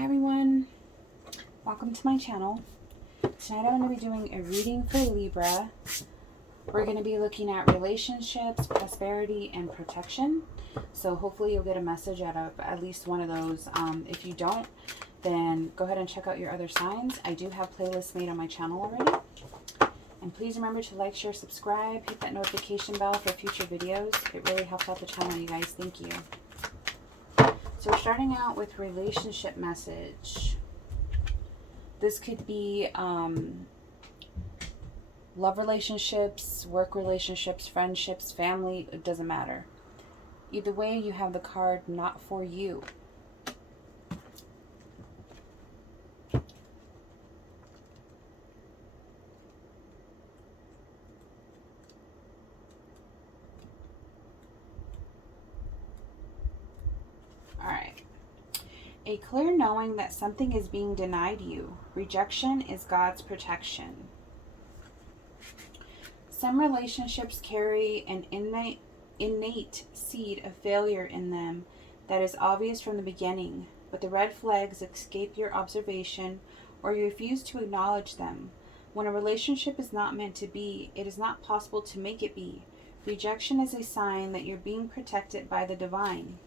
Hi everyone, welcome to my channel. Tonight I'm going to be doing a reading for Libra. We're going to be looking at relationships, prosperity, and protection. So hopefully you'll get a message out of at least one of those. If you don't, then go ahead and check out your other signs. I do have playlists made on my channel already. And please remember to like, share, subscribe, hit that notification bell for future videos. It really helps out the channel, you guys. Thank you. So we're starting out with relationship message. This could be love relationships, work relationships, friendships, family. It doesn't matter. Either way, you have the card not for you. Alright. A clear knowing that something is being denied you. Rejection is God's protection. Some relationships carry an innate seed of failure in them that is obvious from the beginning, but the red flags escape your observation or you refuse to acknowledge them. When a relationship is not meant to be, it is not possible to make it be. Rejection is a sign that you're being protected by the divine.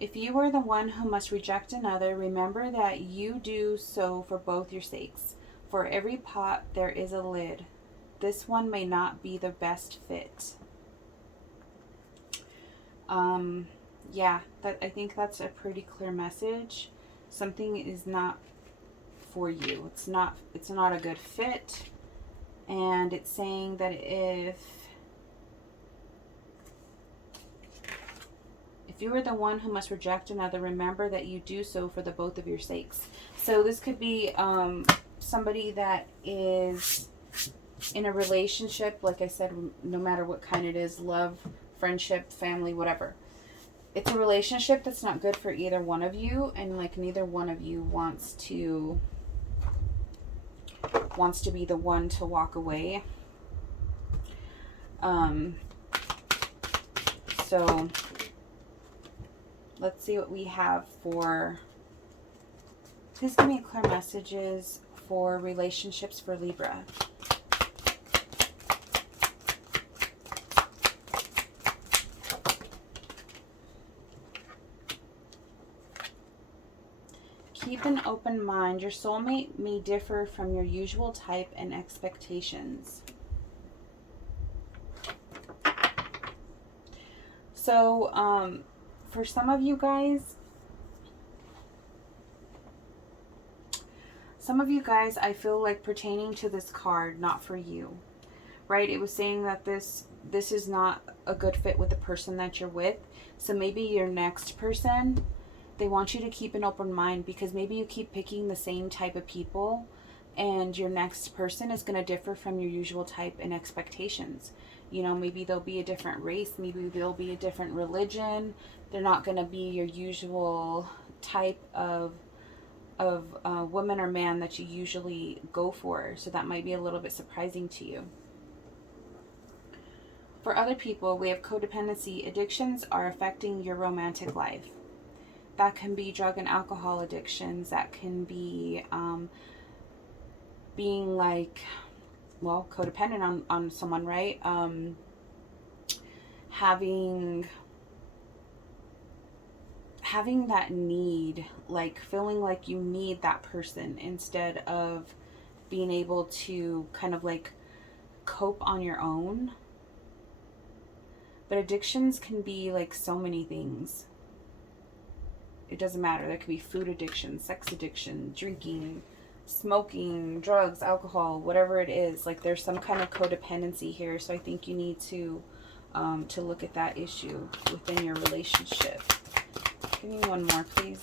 If you are the one who must reject another, remember that you do so for both your sakes. For every pot, there is a lid. This one may not be the best fit. I think that's a pretty clear message. Something is not for you. It's not a good fit. And it's saying that if you are the one who must reject another, remember that you do so for the both of your sakes. So this could be somebody that is in a relationship, like I said, no matter what kind it is, love, friendship, family, whatever. It's a relationship that's not good for either one of you, and like neither one of you wants to be the one to walk away. So let's see what we have for, please give me clear messages for relationships for Libra. Keep an open mind. Your soulmate may differ from your usual type and expectations. So, for some of you guys, I feel like pertaining to this card, not for you, right? It was saying that this is not a good fit with the person that you're with. So maybe your next person, they want you to keep an open mind because maybe you keep picking the same type of people and your next person is going to differ from your usual type and expectations. You know, maybe they'll be a different race. Maybe they'll be a different religion. They're not going to be your usual type of woman or man that you usually go for. So that might be a little bit surprising to you. For other people, we have codependency. Addictions are affecting your romantic life. That can be drug and alcohol addictions. That can be being like, well, codependent on someone, right? Having that need, like feeling like you need that person instead of being able to kind of like cope on your own. But addictions can be like so many things. It doesn't matter. There could be food addiction, sex addiction, drinking, smoking, drugs, alcohol, whatever it is. Like there's some kind of codependency here. So I think you need to look at that issue within your relationship. Give me one more, please.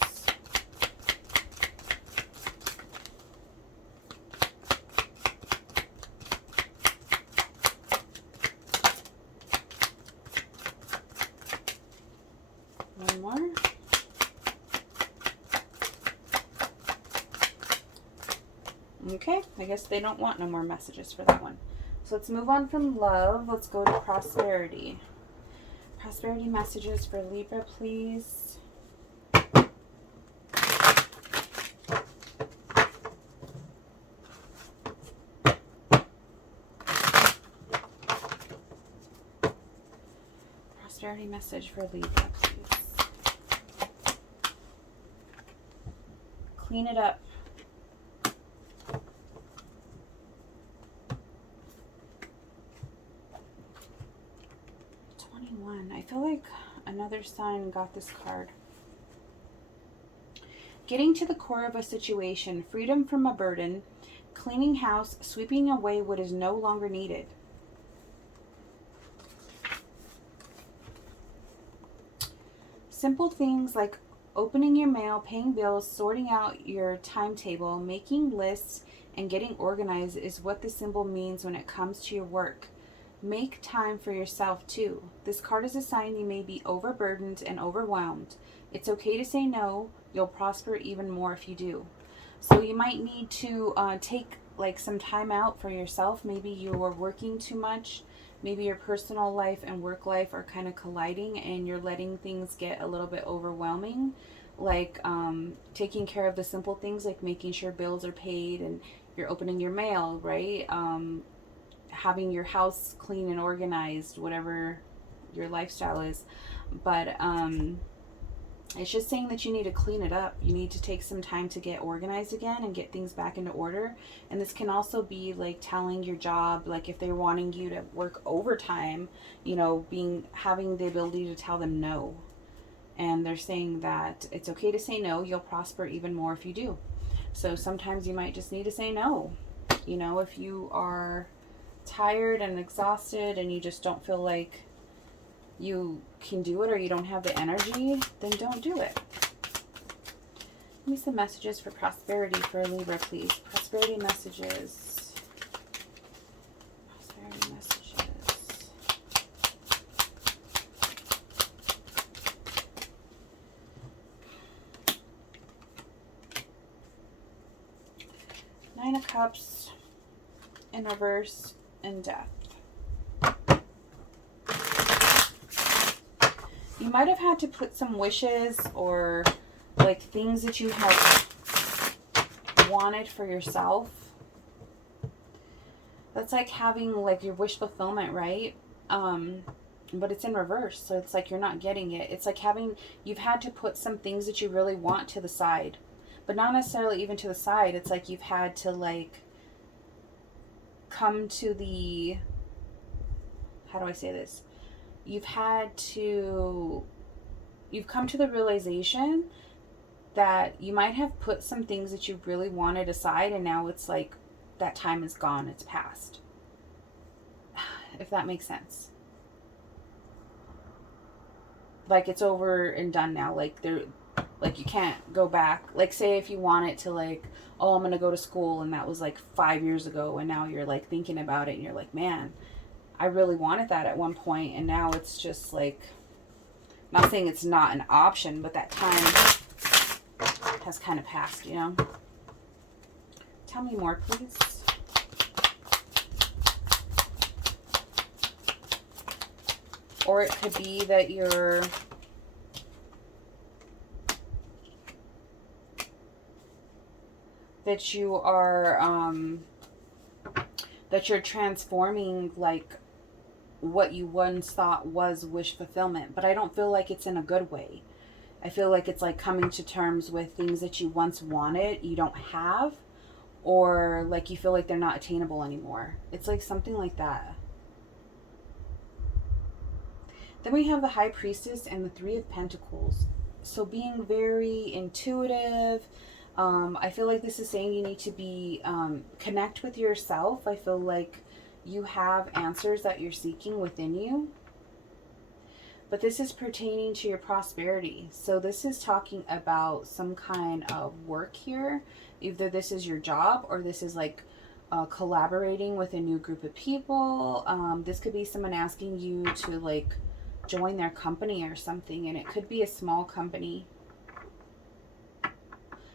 One more. Okay, I guess they don't want no more messages for that one. So let's move on from love. Let's go to prosperity. Prosperity messages for Libra, please. Prosperity message for Libra, please. Clean it up. I feel like another sign got this card. Getting to the core of a situation, freedom from a burden, cleaning house, sweeping away what is no longer needed. Simple things like opening your mail, paying bills, sorting out your timetable, making lists, and getting organized is what the symbol means when it comes to your work. Make time for yourself too. This card is a sign you may be overburdened and overwhelmed. It's okay to say no. You'll prosper even more if you do. So you might need to take like some time out for yourself. Maybe you are working too much. Maybe your personal life and work life are kind of colliding and you're letting things get a little bit overwhelming. Like taking care of the simple things like making sure bills are paid and you're opening your mail, right? Having your house clean and organized, whatever your lifestyle is. But it's just saying that you need to clean it up. You need to take some time to get organized again and get things back into order. And this can also be like telling your job, like if they're wanting you to work overtime, you know, having the ability to tell them no. And they're saying that it's okay to say no. You'll prosper even more if you do. So sometimes you might just need to say no. You know, if you are tired and exhausted and you just don't feel like you can do it or you don't have the energy, then don't do it. Give me some messages for prosperity for Libra, please. Prosperity messages. Prosperity messages. Nine of Cups in reverse and Death. You might have had to put some wishes or like things that you have wanted for yourself. That's like having like your wish fulfillment, right? But it's in reverse. So it's like you're not getting it. It's like you've had to put some things that you really want to the side, but not necessarily even to the side. It's like you've had to like come to the, how do I say this? You've come to the realization that you might have put some things that you really wanted aside and now it's like that time is gone, it's past. If that makes sense. Like it's over and done now. Like you can't go back. Like say if you want it to like, oh, I'm going to go to school and that was like 5 years ago and now you're like thinking about it and you're like, man, I really wanted that at one point, and now it's just like, I'm not saying it's not an option, but that time has kind of passed, you know? Tell me more, please. Or it could be that you're transforming like what you once thought was wish fulfillment, but I don't feel like it's in a good way. I feel like it's like coming to terms with things that you once wanted, you don't have, or like you feel like they're not attainable anymore. It's like something like that. Then we have the High Priestess and the Three of Pentacles. So being very intuitive. I feel like this is saying you need to be, connect with yourself. I feel like you have answers that you're seeking within you. But this is pertaining to your prosperity. So this is talking about some kind of work here. Either this is your job or this is like collaborating with a new group of people. This could be someone asking you to like join their company or something. And it could be a small company.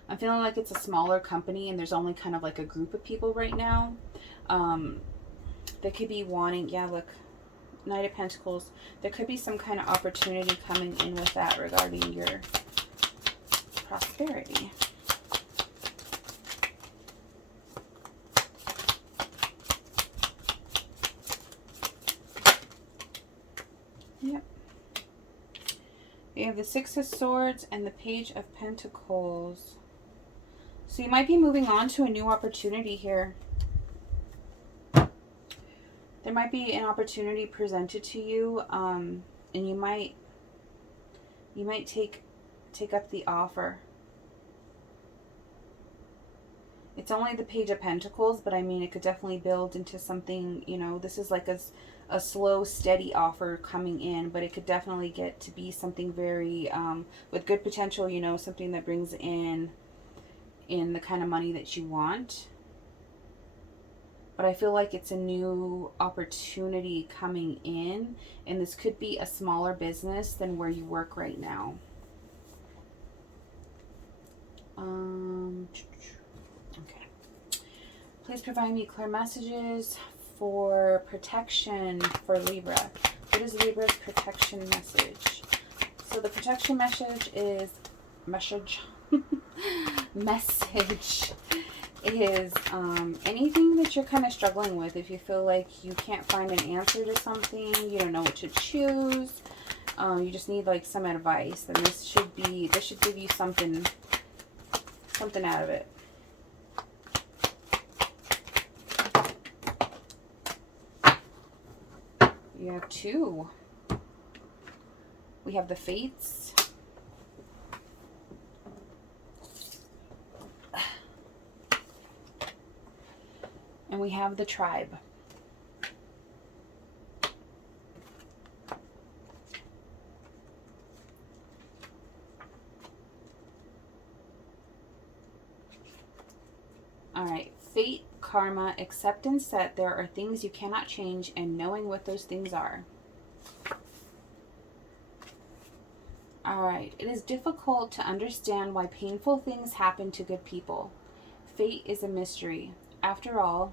I'm feeling like it's a smaller company and there's only kind of like a group of people right now. They could be wanting, yeah, look, Knight of Pentacles. There could be some kind of opportunity coming in with that regarding your prosperity. Yep. We have the Six of Swords and the Page of Pentacles. So you might be moving on to a new opportunity here. There might be an opportunity presented to you, and you might take up the offer. It's only the Page of Pentacles, but I mean, it could definitely build into something, you know, this is like a slow, steady offer coming in, but it could definitely get to be something very, with good potential, you know, something that brings in the kind of money that you want. But I feel like it's a new opportunity coming in, and this could be a smaller business than where you work right now. Okay. Please provide me clear messages for protection for Libra. What is Libra's protection message? So the protection message is message is anything that you're kind of struggling with. If you feel like you can't find an answer to something, you don't know what to choose, you just need like some advice, then this should give you something out of it. You have two. We have the Fates. And we have the Tribe. All right. Fate, karma, acceptance that there are things you cannot change, and knowing what those things are. Alright, it is difficult to understand why painful things happen to good people. Fate is a mystery. After all,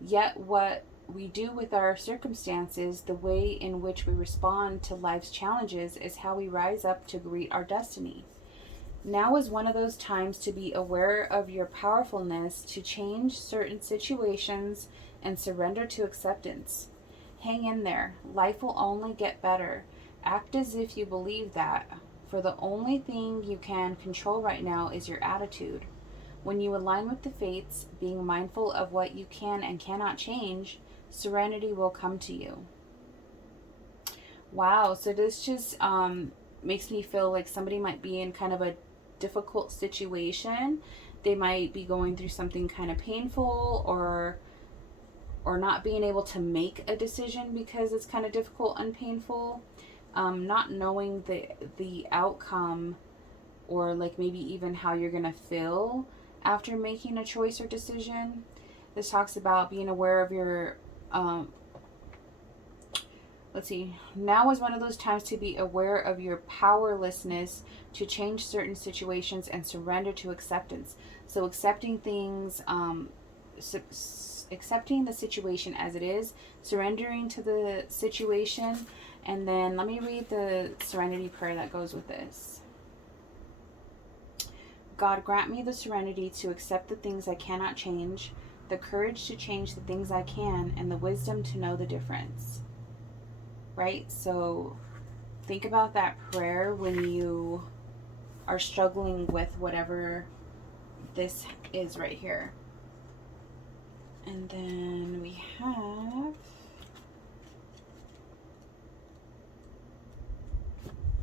yet what we do with our circumstances, the way in which we respond to life's challenges, is how we rise up to greet our destiny. Now is one of those times to be aware of your powerfulness to change certain situations and surrender to acceptance. Hang in there. Life will only get better. Act as if you believe that, for the only thing you can control right now is your attitude. When you align with the fates, being mindful of what you can and cannot change, serenity will come to you. Wow, so this just makes me feel like somebody might be in kind of a difficult situation. They might be going through something kind of painful, or not being able to make a decision because it's kind of difficult and painful. Not knowing the outcome, or like maybe even how you're gonna feel after making a choice or decision. This talks about being aware of your let's see. Now is one of those times to be aware of your powerlessness to change certain situations and surrender to acceptance. So accepting things, accepting the situation as it is, surrendering to the situation. And then let me read the serenity prayer that goes with this. God, grant me the serenity to accept the things I cannot change, the courage to change the things I can, and the wisdom to know the difference. Right? So think about that prayer when you are struggling with whatever this is right here. And then we have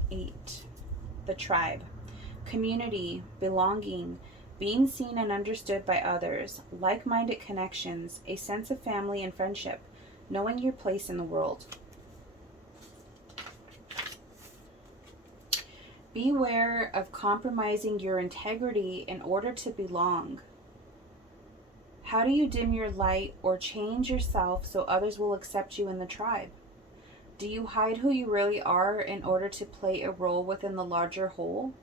8, the tribe. Community, belonging, being seen and understood by others, like-minded connections, a sense of family and friendship, knowing your place in the world. Beware of compromising your integrity in order to belong. How do you dim your light or change yourself so others will accept you in the tribe? Do you hide who you really are in order to play a role within the larger whole?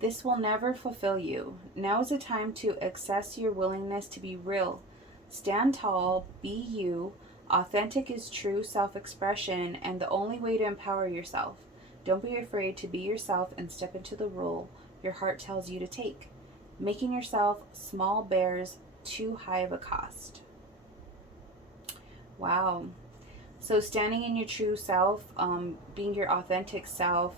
This will never fulfill you. Now is the time to access your willingness to be real. Stand tall, be you. Authentic is true self-expression and the only way to empower yourself. Don't be afraid to be yourself and step into the role your heart tells you to take. Making yourself small bears too high of a cost. Wow. So standing in your true self, being your authentic self,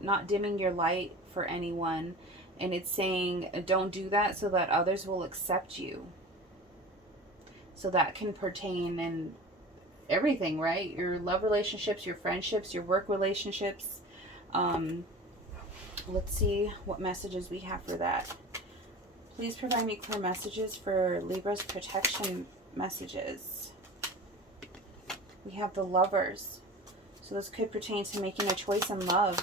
not dimming your light for anyone. And it's saying don't do that so that others will accept you. So that can pertain in everything, right? Your love relationships, your friendships, your work relationships. Let's see what messages we have for that. Please provide me clear messages for Libra's protection messages. We have the Lovers. So this could pertain to making a choice in love.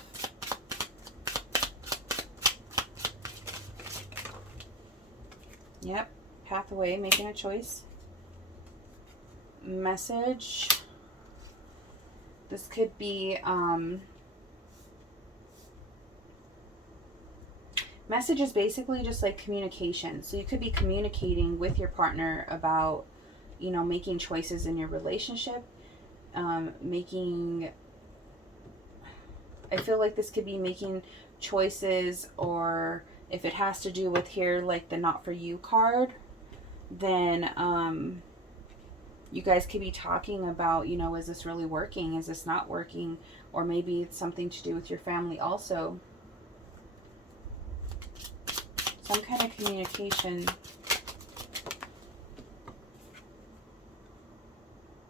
Yep. Pathway, making a choice. Message. This could be message is basically just like communication. So you could be communicating with your partner about, you know, making choices in your relationship. I feel like this could be making choices, or if it has to do with here, like the not for you card, then you guys could be talking about, you know, is this really working? Is this not working? Or maybe it's something to do with your family also. Some kind of communication.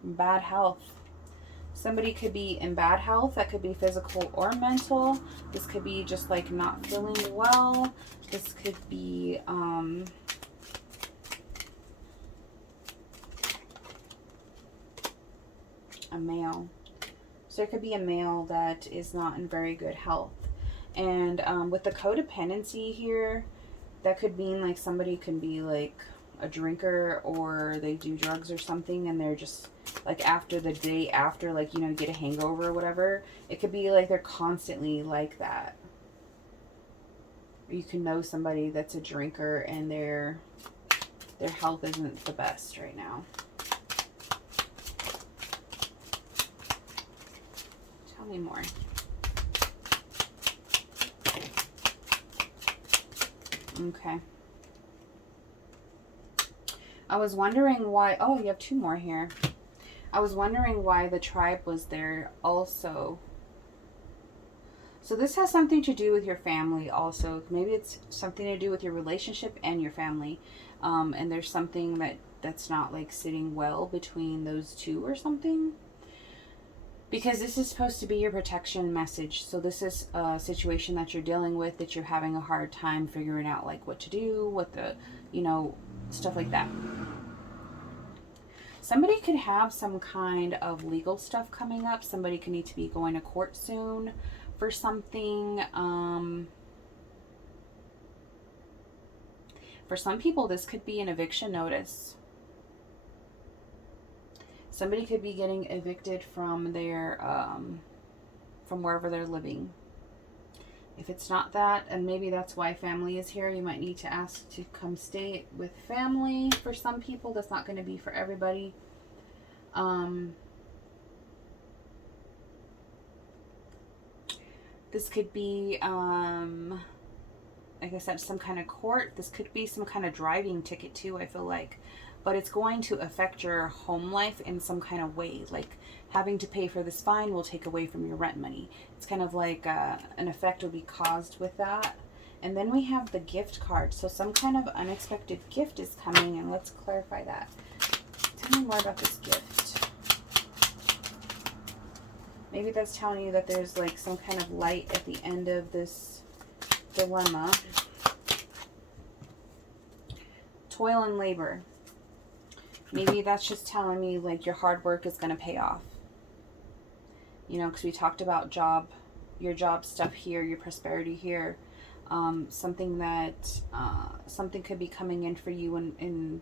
Bad health. Somebody could be in bad health. That could be physical or mental. This could be just like not feeling well. This could be a male. So there could be a male that is not in very good health. And with the codependency here, that could mean like somebody can be like a drinker, or they do drugs or something, and they're just like after the day after, like, you know, get a hangover or whatever. It could be like they're constantly like that. You can know somebody that's a drinker and their health isn't the best right now. Tell me more. Okay. I was wondering why... Oh, you have two more here. I was wondering why the tribe was there also. So this has something to do with your family also. Maybe it's something to do with your relationship and your family. And there's something that's not like sitting well between those two or something. Because this is supposed to be your protection message. So this is a situation that you're dealing with, that you're having a hard time figuring out like what to do, what the, you know, stuff like that. Somebody could have some kind of legal stuff coming up. Somebody could need to be going to court soon for something. For some people, this could be an eviction notice. Somebody could be getting evicted from their, from wherever they're living. If it's not that, and maybe that's why family is here, you might need to ask to come stay with family. For some people, that's not going to be for everybody. This could be, like I said, some kind of court. This could be some kind of driving ticket too, I feel like. But it's going to affect your home life in some kind of way. Like having to pay for this fine will take away from your rent money. It's kind of like an effect will be caused with that. And then we have the gift card. So some kind of unexpected gift is coming, and let's clarify that. Tell me more about this gift. Maybe that's telling you that there's like some kind of light at the end of this dilemma. Toil and labor. Maybe that's just telling me like your hard work is going to pay off. You know, because we talked about your job stuff here, your prosperity here. Something that, something could be coming in for you in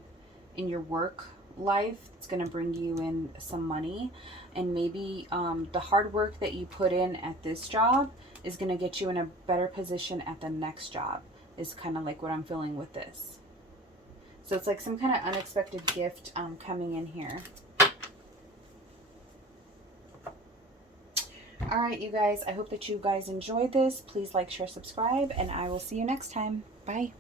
your work life. It's going to bring you in some money. And maybe the hard work that you put in at this job is going to get you in a better position at the next job, is kind of like what I'm feeling with this. So it's like some kind of unexpected gift coming in here. All right, you guys. I hope that you guys enjoyed this. Please like, share, subscribe, and I will see you next time. Bye.